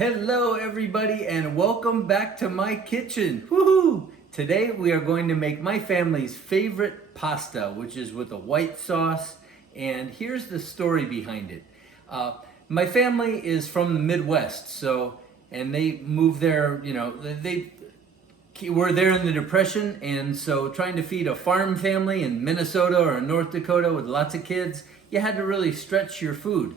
Hello everybody and welcome back to my kitchen. Woohoo! Today we are going to make my family's favorite pasta, which is with a white sauce, and here's the story behind it. My family is from the Midwest, and they moved there, they were there in the Depression, and so trying to feed a farm family in Minnesota or North Dakota with lots of kids, you had to really stretch your food.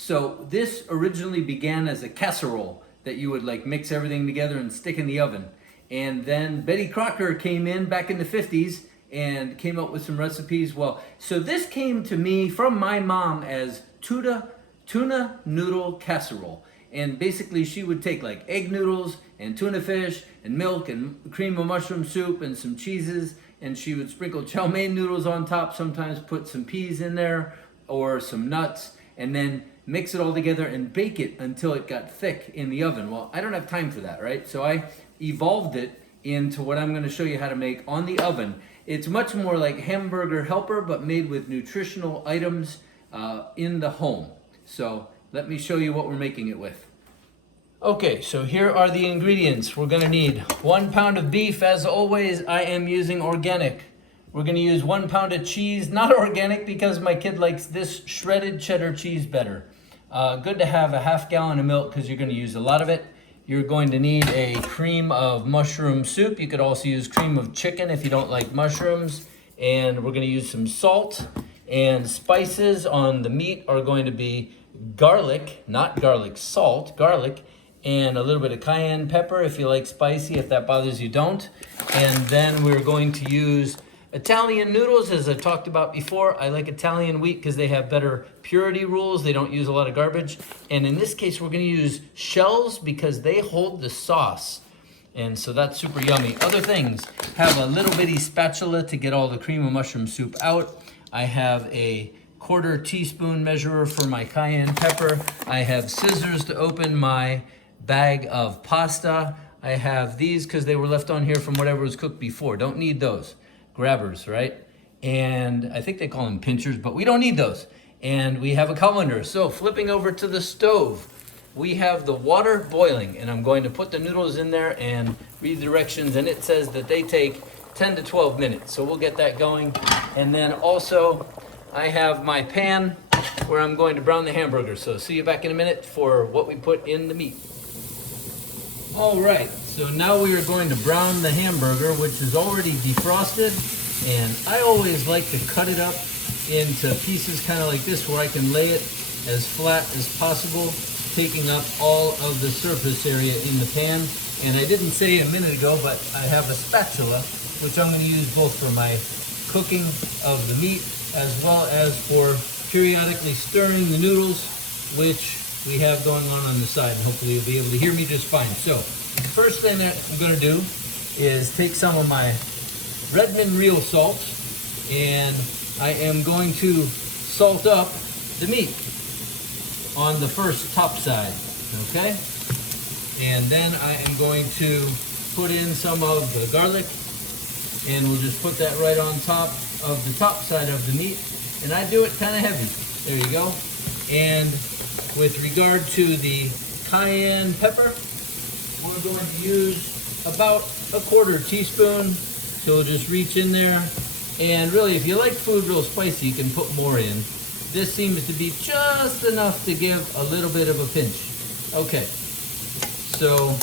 So this originally began as a casserole that you would mix everything together and stick in the oven. And then Betty Crocker came in back in the 50s and came up with some recipes. So this came to me from my mom as tuna noodle casserole. And basically she would take egg noodles and tuna fish and milk and cream of mushroom soup and some cheeses, and she would sprinkle chow mein noodles on top, sometimes put some peas in there or some nuts, and then mix it all together and bake it until it got thick in the oven. Well, I don't have time for that, right? So I evolved it into what I'm gonna show you how to make on the oven. It's much more like hamburger helper, but made with nutritional items in the home. So let me show you what we're making it with. Okay, so here are the ingredients. We're gonna need 1 pound of beef. As always, I am using organic. We're gonna use 1 pound of cheese, not organic because my kid likes this shredded cheddar cheese better. Good to have a ½ gallon of milk because you're gonna use a lot of it. You're going to need a cream of mushroom soup. You could also use cream of chicken if you don't like mushrooms. And we're gonna use some salt, and spices on the meat are going to be garlic, not garlic salt, garlic, and a little bit of cayenne pepper if you like spicy. If that bothers you, don't. And then we're going to use Italian noodles, as I talked about before. I like Italian wheat because they have better purity rules. They don't use a lot of garbage. And in this case, we're going to use shells because they hold the sauce. And so that's super yummy. Other things, have a little bitty spatula to get all the cream of mushroom soup out. I have a 1/4 teaspoon measurer for my cayenne pepper. I have scissors to open my bag of pasta. I have these because they were left on here from whatever was cooked before. Don't need those. Grabbers, right? And I think they call them pinchers, but we don't need those. And we have a colander. So flipping over to the stove, we have the water boiling, and I'm going to put the noodles in there and read the directions, and it says that they take 10 to 12 minutes. So we'll get that going. And then also I have my pan where I'm going to brown the hamburger. So see you back in a minute for what we put in the meat. All right, so now we are going to brown the hamburger, which is already defrosted, and I always like to cut it up into pieces kind of like this where I can lay it as flat as possible, taking up all of the surface area in the pan. And I didn't say a minute ago, but I have a spatula, which I'm going to use both for my cooking of the meat as well as for periodically stirring the noodles, which we have going on the side, and hopefully you'll be able to hear me just fine. So first thing that I'm going to do is take some of my Redmond real salt, and I am going to salt up the meat on the first top side, okay? And then I am going to put in some of the garlic, and we'll just put that right on top of the top side of the meat. And I do it kind of heavy. There you go. And with regard to the cayenne pepper, we're going to use about a 1/4 teaspoon. So we'll just reach in there. And really, if you like food real spicy, you can put more in. This seems to be just enough to give a little bit of a pinch. Okay, so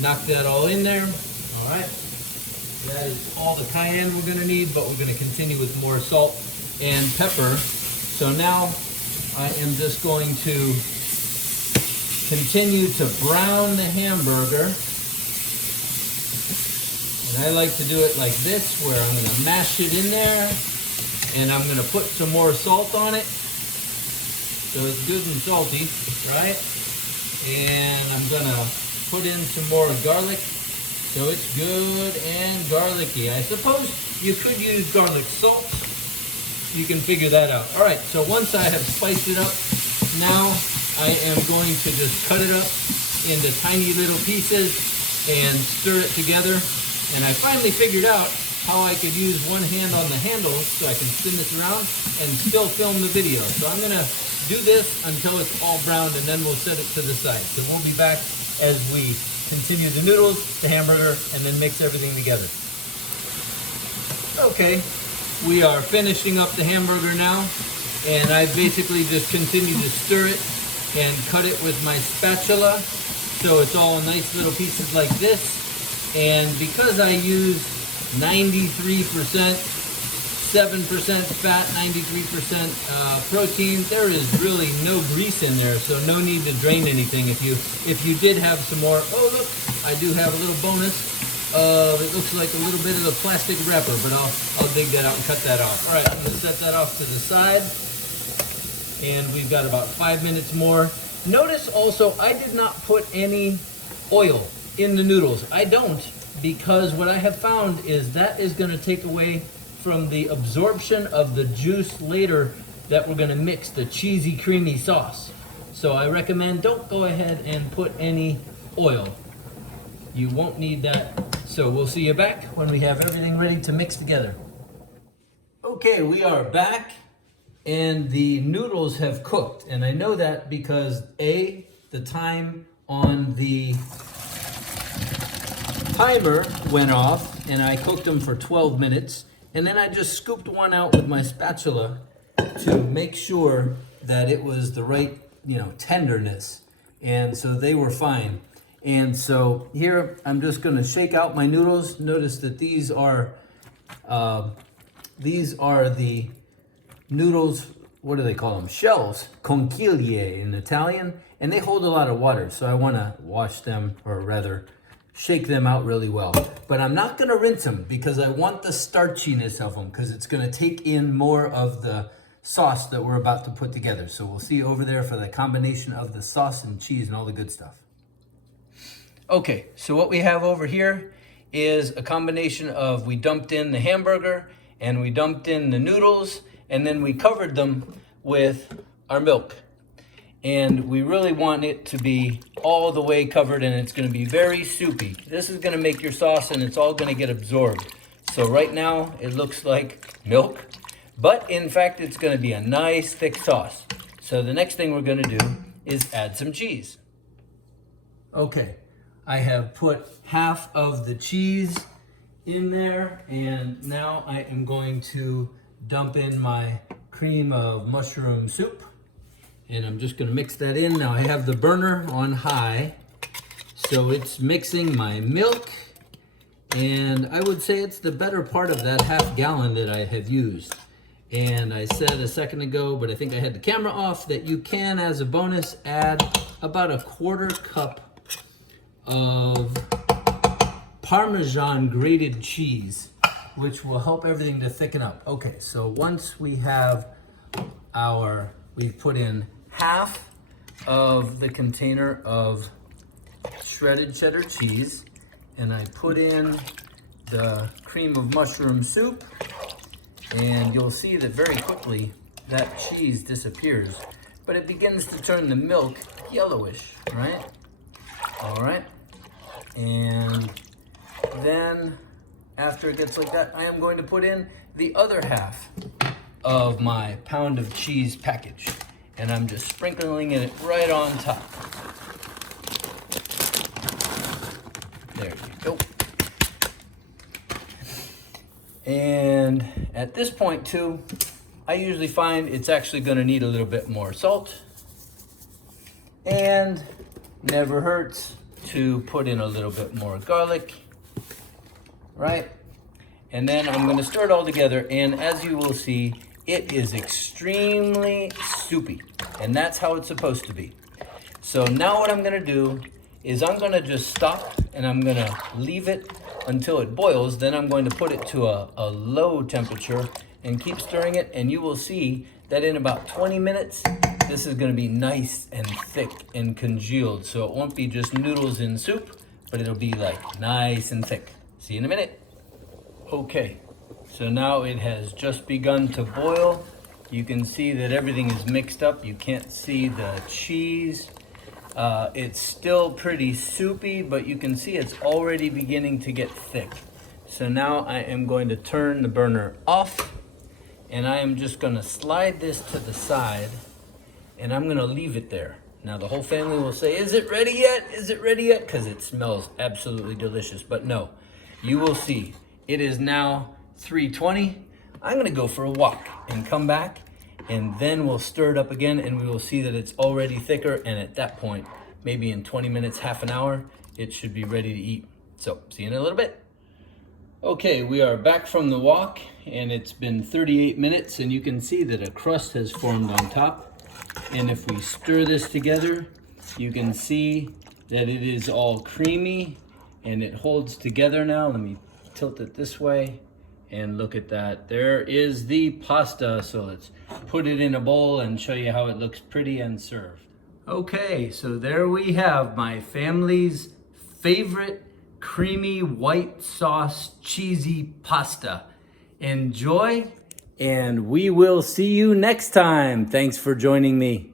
knock that all in there. All right, that is all the cayenne we're gonna need, but we're gonna continue with more salt and pepper. So now I am just going to continue to brown the hamburger. And I like to do it like this, where I'm going to mash it in there, and I'm going to put some more salt on it, so it's good and salty, right? And I'm going to put in some more garlic, so it's good and garlicky. I suppose you could use garlic salt. You can figure that out. All right, so once I have spiced it up, now I am going to just cut it up into tiny little pieces and stir it together. And I finally figured out how I could use one hand on the handle so I can spin this around and still film the video. So I'm gonna do this until it's all browned and then we'll set it to the side. So we'll be back as we continue the noodles, the hamburger, and then mix everything together. Okay, we are finishing up the hamburger now, and I basically just continue to stir it and cut it with my spatula so it's all nice little pieces like this. And because I use 93%, 7% fat, 93% protein, there is really no grease in there, so no need to drain anything. If you did have some more, oh look, I do have a little bonus. It looks like a little bit of a plastic wrapper, but I'll dig that out and cut that off. All right, I'm gonna set that off to the side. And we've got about 5 minutes more. Notice also, I did not put any oil in the noodles. I don't, because what I have found is that is gonna take away from the absorption of the juice later that we're gonna mix the cheesy, creamy sauce. So I recommend don't go ahead and put any oil. You won't need that. So we'll see you back when we have everything ready to mix together. Okay, we are back and the noodles have cooked. And I know that because the time on the timer went off and I cooked them for 12 minutes. And then I just scooped one out with my spatula to make sure that it was the right, tenderness. And so they were fine. And so here, I'm just gonna shake out my noodles. Notice that these are the noodles, what do they call them? Shells, conchiglie in Italian, and they hold a lot of water. So I wanna wash them, or rather, shake them out really well. But I'm not gonna rinse them because I want the starchiness of them because it's gonna take in more of the sauce that we're about to put together. So we'll see you over there for the combination of the sauce and cheese and all the good stuff. Okay, so what we have over here is a combination of, we dumped in the hamburger and we dumped in the noodles and then we covered them with our milk. And we really want it to be all the way covered and it's gonna be very soupy. This is gonna make your sauce and it's all gonna get absorbed. So right now it looks like milk, but in fact it's gonna be a nice thick sauce. So the next thing we're gonna do is add some cheese. Okay. I have put half of the cheese in there and now I am going to dump in my cream of mushroom soup and I'm just gonna mix that in. Now I have the burner on high, so it's mixing my milk, and I would say it's the better part of that half gallon that I have used. And I said a second ago, but I think I had the camera off, that you can, as a bonus, add about a 1/4 cup of Parmesan grated cheese, which will help everything to thicken up. Okay, so once we have we've put in half of the container of shredded cheddar cheese, and I put in the cream of mushroom soup, and you'll see that very quickly that cheese disappears, but it begins to turn the milk yellowish, right? All right, and then after it gets like that, I am going to put in the other half of my pound of cheese package, and I'm just sprinkling it right on top. There you go. And at this point too, I usually find it's actually going to need a little bit more salt, and never hurts to put in a little bit more garlic, right? And then I'm gonna stir it all together, and as you will see, it is extremely soupy, and that's how it's supposed to be. So now what I'm gonna do is I'm gonna just stop, and I'm gonna leave it until it boils. Then I'm going to put it to a low temperature and keep stirring it, and you will see that in about 20 minutes, this is gonna be nice and thick and congealed. So it won't be just noodles in soup, but it'll be like nice and thick. See you in a minute. Okay, so now it has just begun to boil. You can see that everything is mixed up. You can't see the cheese. It's still pretty soupy, but you can see it's already beginning to get thick. So now I am going to turn the burner off, and I am just gonna slide this to the side, and I'm gonna leave it there. Now the whole family will say, is it ready yet? Is it ready yet? Because it smells absolutely delicious. But no, you will see. It is now 3:20. I'm gonna go for a walk and come back, and then we'll stir it up again, and we will see that it's already thicker, and at that point, maybe in 20 minutes, half an hour, it should be ready to eat. So, see you in a little bit. Okay, we are back from the walk, and it's been 38 minutes, and you can see that a crust has formed on top. And if we stir this together, you can see that it is all creamy, and it holds together now. Let me tilt it this way, and look at that. There is the pasta. So let's put it in a bowl and show you how it looks pretty and served. Okay, so there we have my family's favorite creamy white sauce cheesy pasta. Enjoy, and we will see you next time. Thanks for joining me.